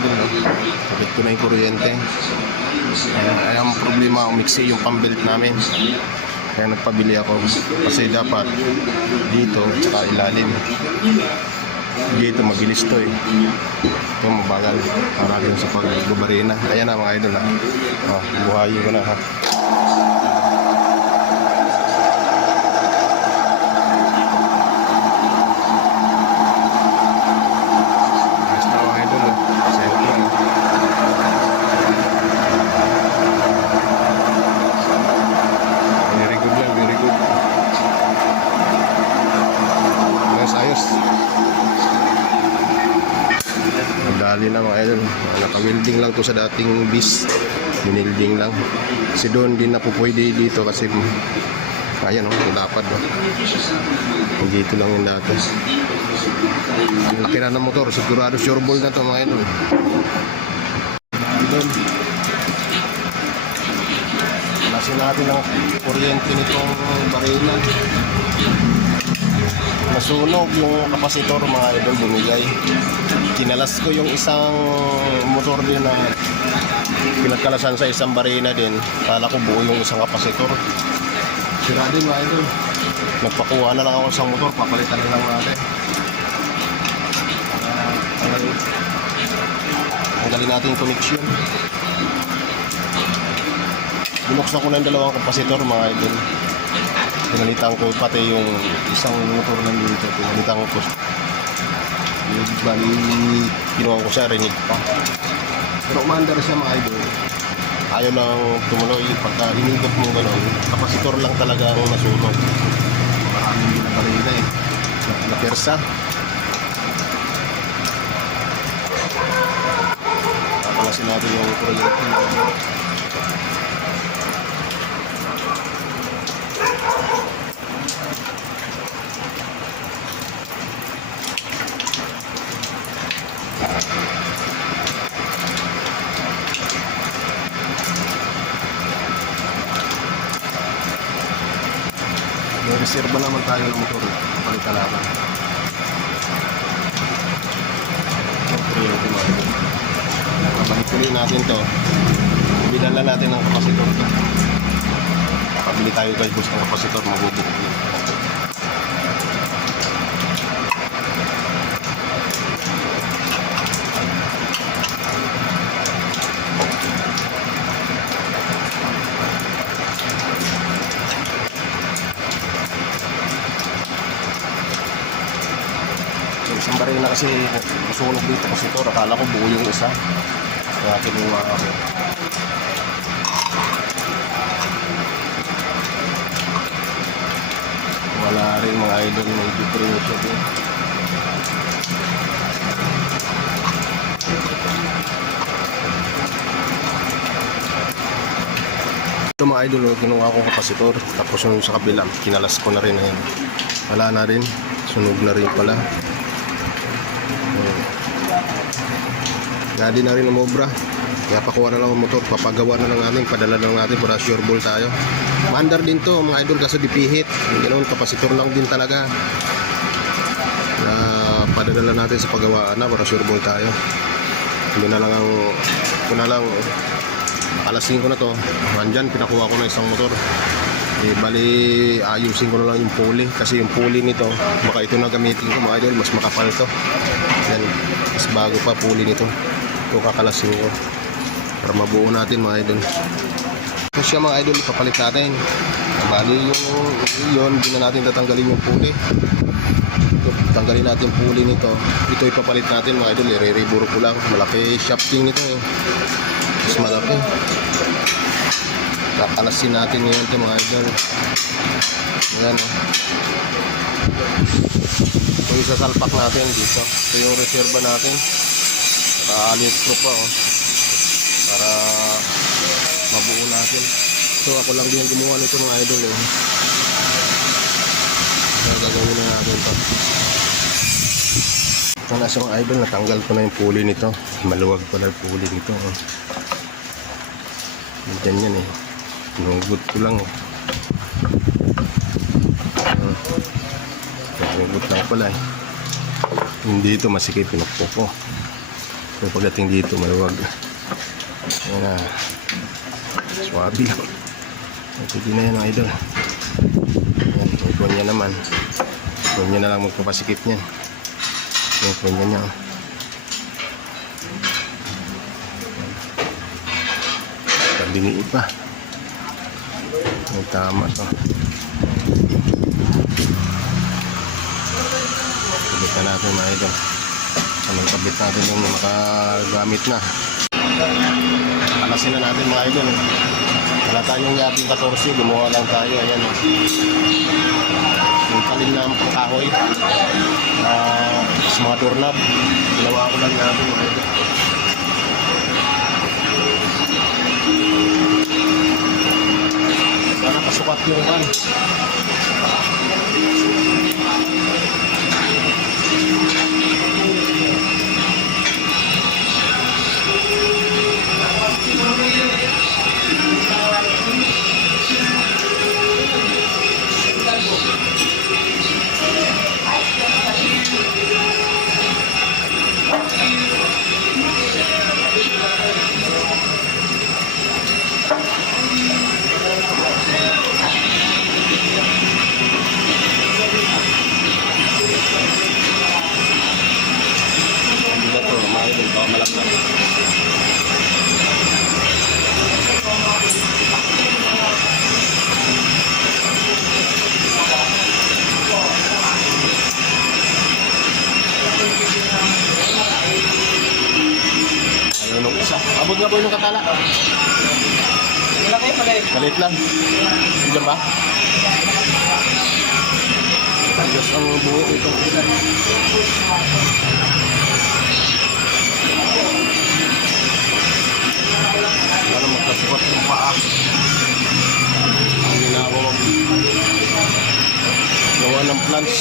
idol. No? Kapit ko na yung kuryente. Ayan, ay ang problema, umiksi yung pambelt namin. Kaya nagpabili ako. Kasi dapat dito, tsaka ilalim. Dito, mabilis to eh. Ito, mabagal. Para rin sa pagbabarina. Ayan na mga idol ha. Oh, buhayin ko na ha. Ayos na mga idol. oh. Sentro. Very good lang, very good. Ayos, ayos. Madali na mga idol. Naka-welding lang to sa dating bis. Minilding lang. Kasi doon din na po pwede dito kasi ayan o, oh, dapat o. Dito lang yung dati. Ang laki na ng motor. Sigurado sure ball na to mga idol. Doon. Lasin natin ang kuryente nitong barina. Nasunog yung kapasitor mga idol bumigay. Kinalas ko yung isang motor din na pinagkalasan sa isang barina din. Kala ko buo yung isang kapasitor. Sira din mga idol. Nagpakuha na lang ako sa motor, papalitan na lang natin. Tanggalin, natin yung connection. Binuksan ko na yung dalawang kapasitor mga idol. Pinalitan ko pati yung isang motor nandito. Pinalitan ko po. Bali, kinuha ko siya, rinig pa. Pero umandar siya mga idol. Ayaw lang tumuloy pagka hinigop mo gano'n. Kapasitor lang talaga ang nasunog. Maraming ginabalina eh. Na- Napirsa. Papalasin natin yung kuryente. Reserva naman tayo ng motor. Palitan natin. Kuryente mo. Babalik tuloy natin to. Bilan na natin ang kapasitor to. Kapabili tayo kay boss ng kapasitor. Mabubuk isang baril na kasi nasunog dito kasi ito. Akala ko buo yung isa. Kaya kinuha ako. Wala rin mga idol may diferensya din. Ito mga idol, oh, kinuha ko kapasitor. Tapos yung sa kabila, kinalas ko na rin. Ayun. Wala na rin. Sunog na rin pala. Ayun. Dadi na rin ang obra. Kaya pakuha na lang ang motor. Papagawa na lang natin. Padala na lang natin para sure ball tayo. Mandar din to mga idol kaso dipihit. Ganoon, kapasitor lang din talaga. Na padala natin sa paggawaan na para sure ball tayo. Hindi na lang ang ito na lang alasin ko na to nandyan pinakuha ko na isang motor eh, bali ayusin ko na lang yung pulley kasi yung pulley nito baka ito na gamitin ko mga idol mas makapal to yan. Mas bago pa pulley nito ito kakalasin ko. Para mabuo natin mga idol. Ito siya mga idol. Ipapalit natin. Bali yung yun hindi na natin tatanggalin yung pulley ito, tanggalin natin pulley nito. Ito ipapalit natin mga idol. I-reburo ko lang. Malaki shafting nito eh. Mas malaki kakalasin natin ngayon ito mga idol. Ayan o ito yung sasalpak natin dito. Ito yung reserva natin. Nakaalit ko pa o para mabuo natin. Ito ako lang din ang gumawa nito mga idol eh. Kaya gagawin na natin to ito na sa mga idol natanggal ko na yung pulley nito. Maluwag pala yung pulley nito oh. Nandiyan yan eh. Pinugot ko lang eh. Ah. Pinugot lang pala eh. Hindi ito masikip pinukpo ko. Pero pagdating dito, maluwag. Ayan na. Swabe lang. Pwede na yan mga idol. Ayan, phone niya naman. Phone niya na lang magpapasikip niyan. Phone niya niya. oh. Pagdingi pa. Yung tama to. Kabit na natin mga idol. Anong kabit natin yung makagamit na. Alasin na natin mga idol. Wala tayong yating 14, gumawa lang tayo. Ayan. Yung kalin na kahoy. Uh, sa mga doorknob. Ginawa ko lang natin mga idol. Pasukat yung kan. Lang. Diyan ba? Ayos ang buo ito. Ano magkasukat ng paa. Hindi na ako gawa ng plants.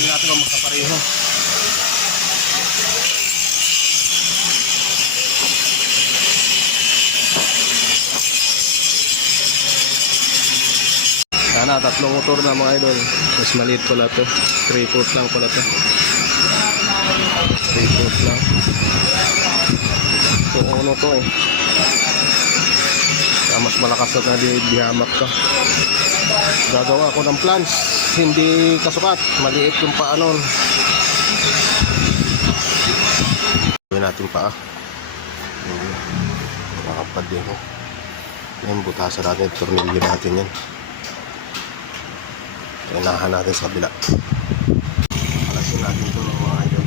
Hindi natin kung magkapareho. Sana tatlong motor na mga idol. Mas maliit pala to. 3 foot lang pala to. 3 foot lang. Ito ano to eh. Kaya mas malakas na di, dihamak ka. Gagawa ko ng plans. Hindi kasukat. Maliit yung paanon. Gawin natin pa ah. Nakapad din ko. Yan, butasan natin. Tornilyo natin yan. Inahan natin sa kabila. Alasin natin ito ng mga idol.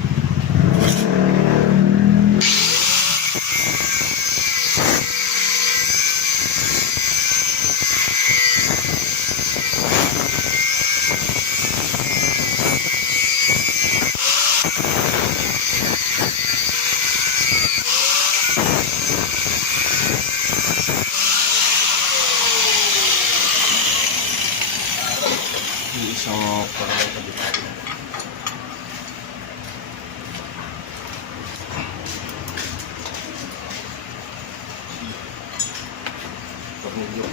Yung isang parang kabila. Tornilyo,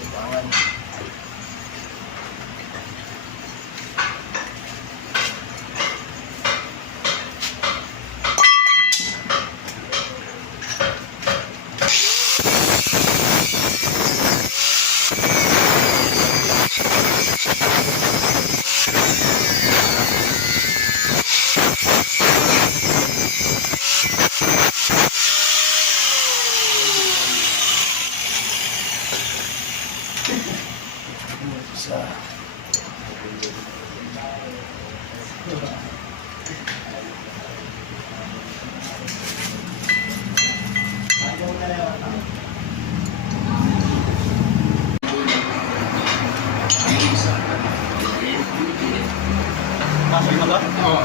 Pasok na ba? Oo.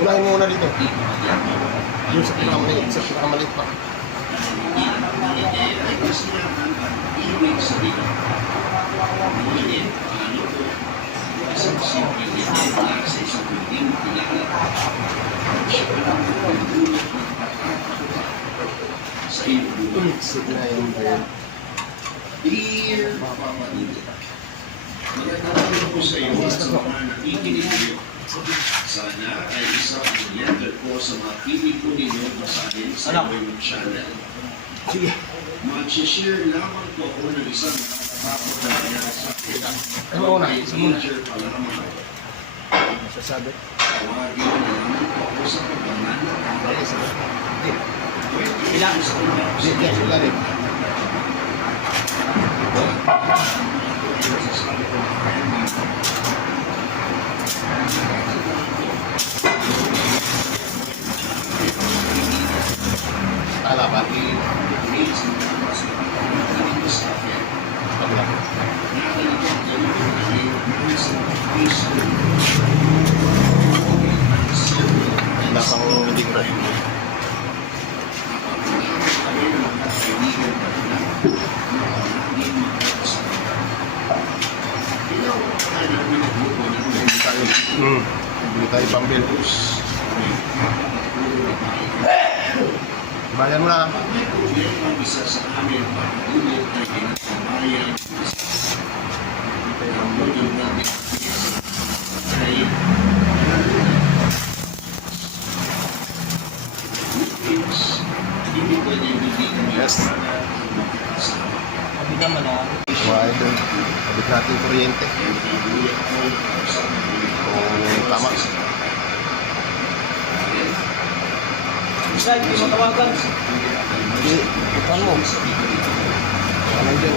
Unahin mo muna dito. Yung sa pinakamaliit, sa pinakamaliit pa. Isip na yung bread. Dear Papa Manila, magandang po sa iyo at sa mga nakikinig niyo. Sana ay isang oriented po sa mga pinig po ninyo sa Anak. inyong channel. Sige. Mag-share lamang po ako ng isang nakakapakot na nangyari sa akin. Ano una? Isa muna. Pa lamang. Masasabi. Tawagin na lamang po ako sa pagbangan. Okay, isa ba? Ilan? Sige, sila rin. Tala ba? Pagla. Wala pang libro. Bili tayo. Hmm. Bili tayo pambil. Bayan mo na. isa sa amin pagdulot na kinakabayan pagdulot natin ay hindi pwede hindi Yes. Sabi naman na. Mga idol. Kabit natin yung kuryente. Kung tama. Isa, hindi mo tawagan. Hindi. Ipan mo. Ano dyan?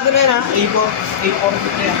Sigurado na yan ha. A4. A4 na yan.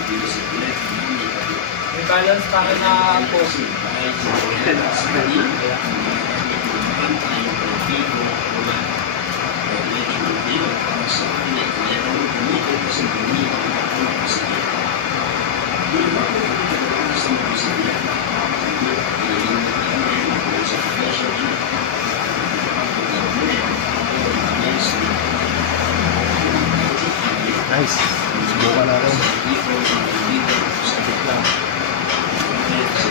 Balance pa na po.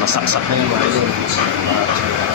Sasaksak na yung mga idol.